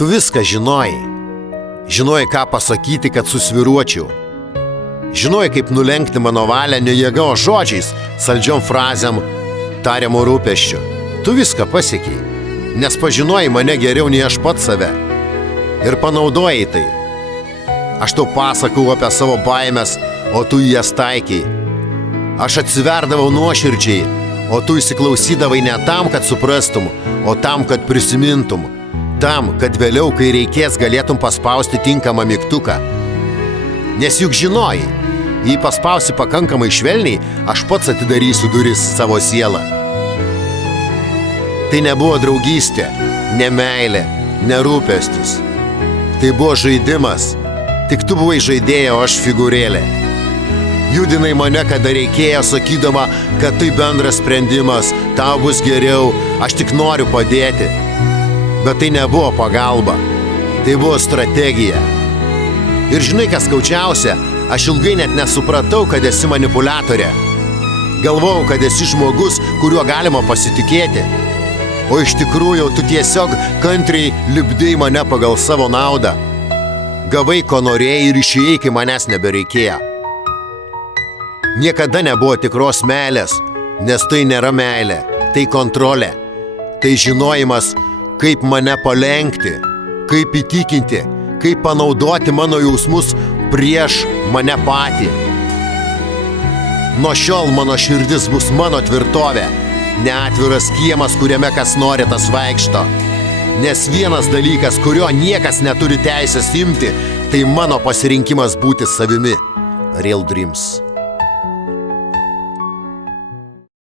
Tu viską žinojai. Žinojai, ką pasakyti, kad susviruočiau. Žinojai, kaip nulenkti mano valią ne jėga, o žodžiais, saldžiom frazėm, tariamo rūpesčiu. Tu viską pasiekei, nes pažinojai mane geriau nei aš pats save. Ir panaudojai tai. Aš tau pasakau apie savo baimės, o tu jas taikiai. Aš atsiverdavau nuoširdžiai, o tu įsiklausydavai ne tam, kad suprastum, o tam, kad prisimintum. Tam, kad vėliau, kai reikės, galėtum paspausti tinkamą mygtuką. Nes juk žinojai, jei paspausi pakankamai švelniai, aš pats atidarysiu duris savo sielą. Tai nebuvo draugystė, ne meilė, ne rūpestis. Tai buvo žaidimas. Tik tu buvai žaidėja, o aš figūrėlė. Judinai mane, kada reikėjo, sakydama, kad tai bendras sprendimas, tau bus geriau, aš tik noriu padėti. Bet tai nebuvo pagalba, tai buvo strategija. Ir žinai, kas skaučiausia, aš ilgai net nesupratau, kad esi manipuliatorė. Galvojau, kad esi žmogus, kuriuo galima pasitikėti. O iš tikrųjų, tu tiesiog kantriai lipdei mane pagal savo naudą. Gavai, ko norėjai ir išėjai, kai manęs nebereikėjo. Niekada nebuvo tikros meilės, nes tai nėra meilė, tai kontrolė. Tai žinojimas, kaip mane palenkti, kaip įtikinti, kaip panaudoti mano jausmus prieš mane patį. Nuo šiol mano širdis bus mano tvirtovė, ne atviras kiemas, kuriame kas nori, tas vaikšto. Nes vienas dalykas, kurio niekas neturi teisės imti, tai mano pasirinkimas būti savimi. Real Dreams.